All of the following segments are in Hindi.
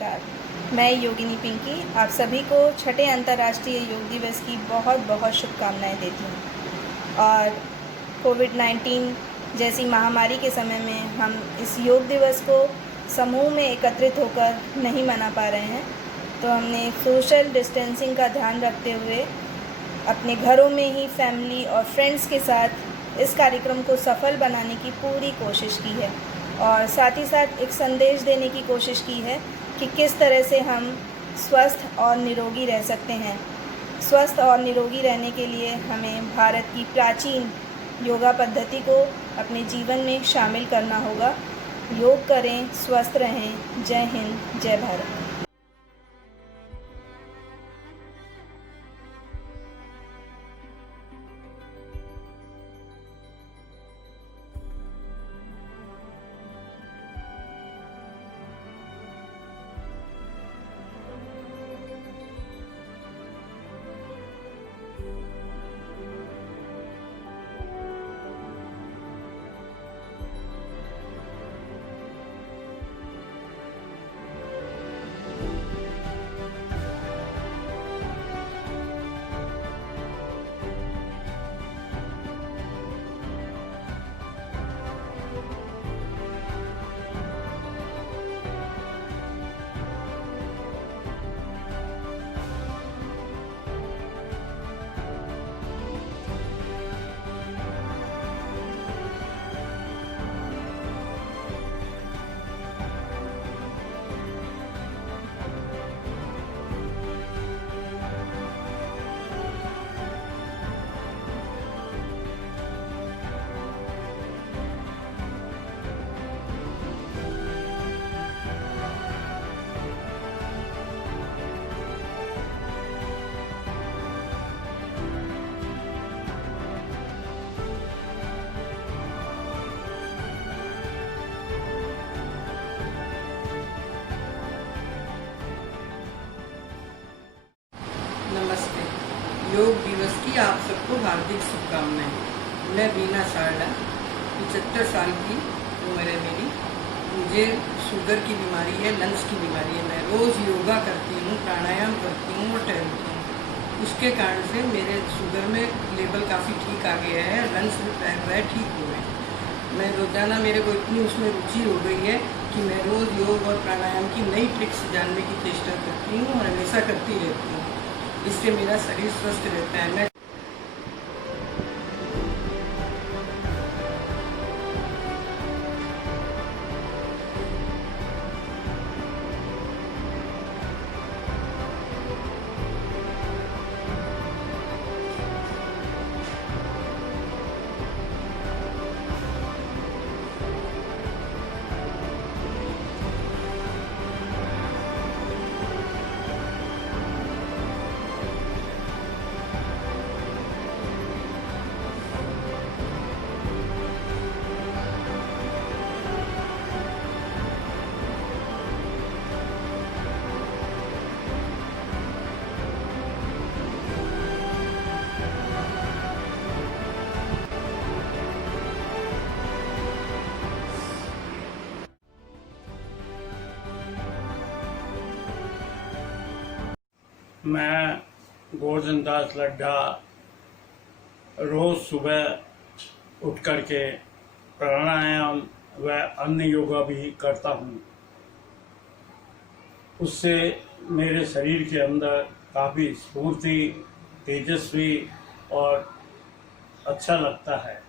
नमस्कार, मैं योगिनी पिंकी आप सभी को छठे अंतर्राष्ट्रीय योग दिवस की बहुत बहुत शुभकामनाएं देती हूँ। और कोविड-19 जैसी महामारी के समय में हम इस योग दिवस को समूह में एकत्रित होकर नहीं मना पा रहे हैं, तो हमने सोशल डिस्टेंसिंग का ध्यान रखते हुए अपने घरों में ही फैमिली और फ्रेंड्स के साथ इस कार्यक्रम को सफल बनाने की पूरी कोशिश की है और साथ ही साथ एक संदेश देने की कोशिश की है कि किस तरह से हम स्वस्थ और निरोगी रह सकते हैं। स्वस्थ और निरोगी रहने के लिए हमें भारत की प्राचीन योगा पद्धति को अपने जीवन में शामिल करना होगा। योग करें, स्वस्थ रहें। जय हिंद, जय भारत। नमस्ते। योग दिवस की आप सबको हार्दिक शुभकामनाएं। मैं बीना शारदा, 75 साल की उम्र है मेरी। मुझे शुगर की बीमारी है, लंग्स की बीमारी है। मैं रोज़ योगा करती हूँ, प्राणायाम करती हूँ और टहलती हूँ। उसके कारण से मेरे शुगर में लेवल काफ़ी ठीक आ गया है, लंग्स में पैर वह ठीक हो गए। मैं रोज़ाना मेरे को इतनी उसमें रुचि हो गई है कि मैं रोज़ योग और प्राणायाम की नई ट्रिक्स जानने की चेष्टा करती हूँ और हमेशा करती रहती हूँ। इससे मेरा शरीर स्वस्थ रहता है। मैं गोवर्धन दास लड्ढा रोज़ सुबह उठ कर के प्राणायाम व अन्य योगा भी करता हूँ। उससे मेरे शरीर के अंदर काफ़ी स्फूर्ति, तेजस्वी और अच्छा लगता है।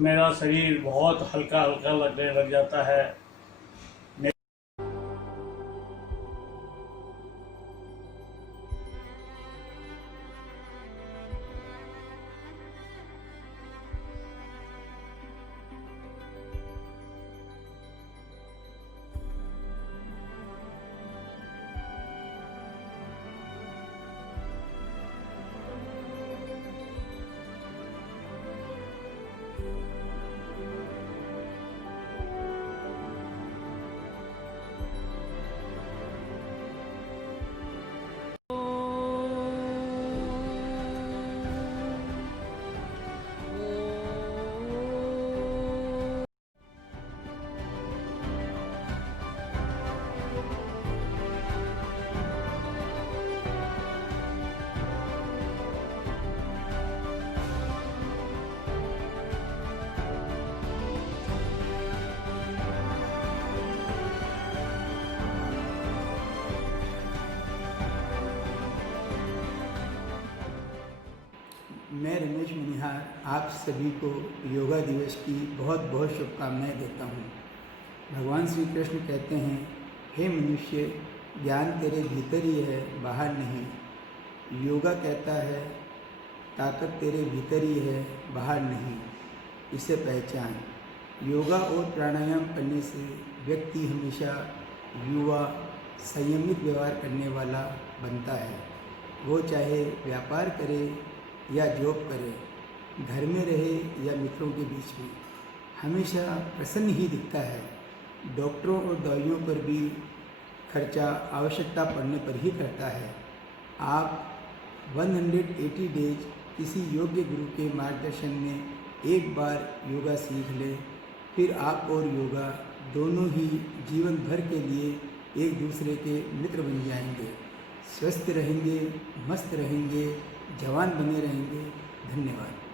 मेरा शरीर बहुत हल्का हल्का लगने लग जाता है। मैं रमेश मनिहार आप सभी को योगा दिवस की बहुत बहुत शुभकामनाएं देता हूँ। भगवान श्री कृष्ण कहते हैं, हे मनुष्य, ज्ञान तेरे भीतर ही है, बाहर नहीं। योगा कहता है, ताकत तेरे भीतर ही है, बाहर नहीं, इसे पहचान। योगा और प्राणायाम करने से व्यक्ति हमेशा युवा, संयमित व्यवहार करने वाला बनता है। वो चाहे व्यापार करे या जॉब करे, घर में रहे या मित्रों के बीच में, हमेशा प्रसन्न ही दिखता है। डॉक्टरों और दवाइयों पर भी खर्चा आवश्यकता पड़ने पर ही करता है। आप 180 डेज किसी योग्य गुरु के मार्गदर्शन में एक बार योगा सीख लें, फिर आप और योगा दोनों ही जीवन भर के लिए एक दूसरे के मित्र बन जाएंगे। स्वस्थ रहेंगे, मस्त रहेंगे, जवान बने रहेंगे। धन्यवाद।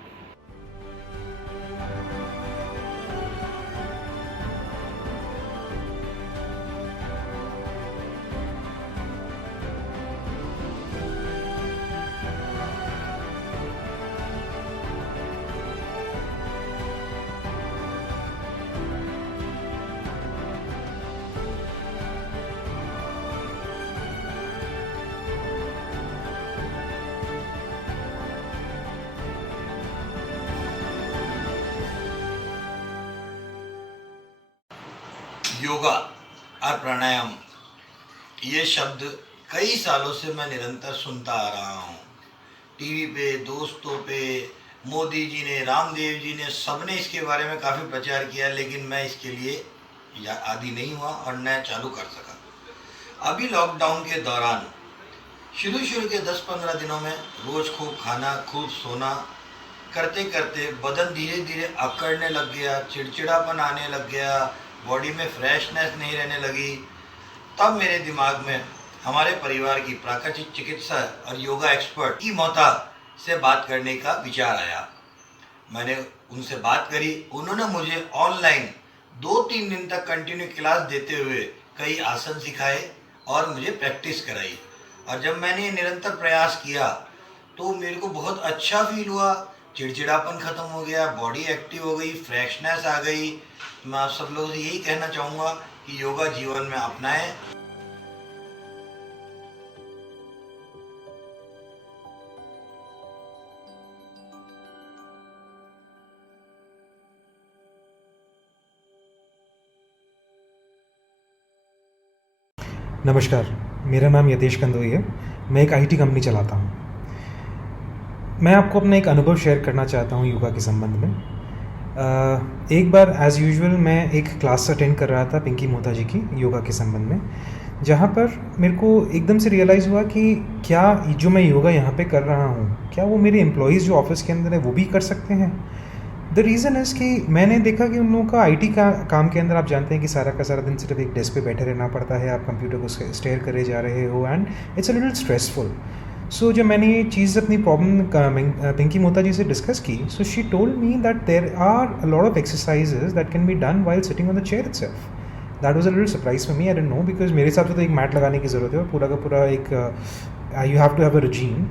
योगा और प्राणायाम, ये शब्द कई सालों से मैं निरंतर सुनता आ रहा हूँ। टीवी पे, दोस्तों पे, मोदी जी ने, रामदेव जी ने, सबने इसके बारे में काफ़ी प्रचार किया, लेकिन मैं इसके लिए आदी नहीं हुआ और न चालू कर सका। अभी लॉकडाउन के दौरान शुरू के 10-15 दिनों में रोज़ खूब खाना, खूब सोना करते करते बदन धीरे धीरे अकड़ने लग गया, चिड़चिड़ापन आने लग गया, बॉडी में फ्रेशनेस नहीं रहने लगी। तब मेरे दिमाग में हमारे परिवार की प्राकृतिक चिकित्सा और योगा एक्सपर्ट की मोहता से बात करने का विचार आया। मैंने उनसे बात करी। उन्होंने मुझे ऑनलाइन 2-3 दिन तक कंटिन्यू क्लास देते हुए कई आसन सिखाए और मुझे प्रैक्टिस कराई। और जब मैंने निरंतर प्रयास किया तो मेरे को बहुत अच्छा फील हुआ। चिड़चिड़ापन ख़त्म हो गया, बॉडी एक्टिव हो गई, फ्रेशनेस आ गई। मैं आप सब लोगों से यही कहना चाहूँगा कि योगा जीवन में अपनाएं। नमस्कार, मेरा नाम यतेश कंदोई है। मैं एक आईटी कंपनी चलाता हूँ। मैं आपको अपना एक अनुभव शेयर करना चाहता हूँ योगा के संबंध में। एक बार एज़ यूजुअल मैं एक क्लास अटेंड कर रहा था पिंकी मोहता जी की योगा के संबंध में, जहाँ पर मेरे को एकदम से रियलाइज़ हुआ कि क्या जो मैं योगा यहाँ पे कर रहा हूँ, क्या वो मेरे एम्प्लॉयज़ जो ऑफिस के अंदर है वो भी कर सकते हैं। द रीज़न इज़ कि मैंने देखा कि उन लोगों का आईटी का काम के अंदर आप जानते हैं कि सारा का सारा दिन सिर्फ एक डेस्क पे बैठे रहना पड़ता है, आप कंप्यूटर को स्टेयर करे जा रहे हो and it's a little stressful. So जब मैंने ये चीज़ अपनी प्रॉब्लम पिंकी मोहता जी से डिस्कस की, so she told me that there are a lot of exercises that can be done while sitting on the chair itself. That was a little surprise for me, I didn't know, because मेरे हिसाब से तो एक मैट लगाने की ज़रूरत है और पूरा का पूरा एक you have to have a regime.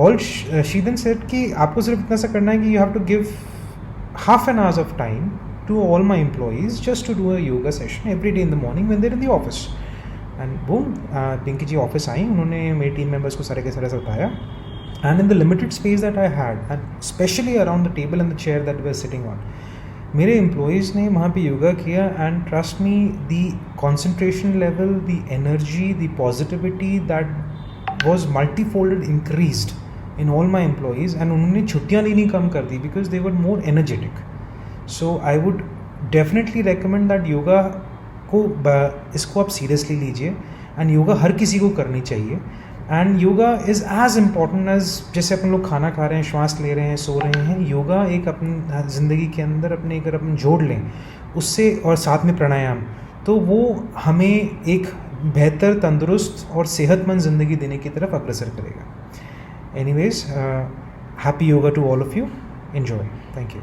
All she then said कि आपको सिर्फ इतना सा करना है कि you have to give half an hour of time to all my employees just to do a yoga session every day in the morning when they're in the office. And boom, Pinky ji office आई, उन्होंने मेरे टीम मेंबर्स को सारे के सारे बताया। And in the limited space that I had, and especially around the table and the chair that we were sitting on, मेरे एम्प्लॉयज़ ने वहाँ पे योगा किया and trust me, the concentration level, the energy, the positivity that was multifolded increased in all my employees, and उन्होंने छुट्टियाँ लेनी कम कर दी because they were more energetic. So I would definitely recommend that yoga को इसको आप सीरियसली लीजिए एंड योगा हर किसी को करनी चाहिए। And yoga is as important as जैसे अपन लोग खाना खा रहे हैं, श्वास ले रहे हैं, सो रहे हैं। योगा एक अपनी ज़िंदगी के अंदर अपने अगर अपन जोड़ लें उससे, और साथ में प्राणायाम, तो वो हमें एक बेहतर, तंदुरुस्त और सेहतमंद ज़िंदगी देने की तरफ अग्रसर करेगा। Anyways, happy yoga to all of you. Enjoy. Thank you.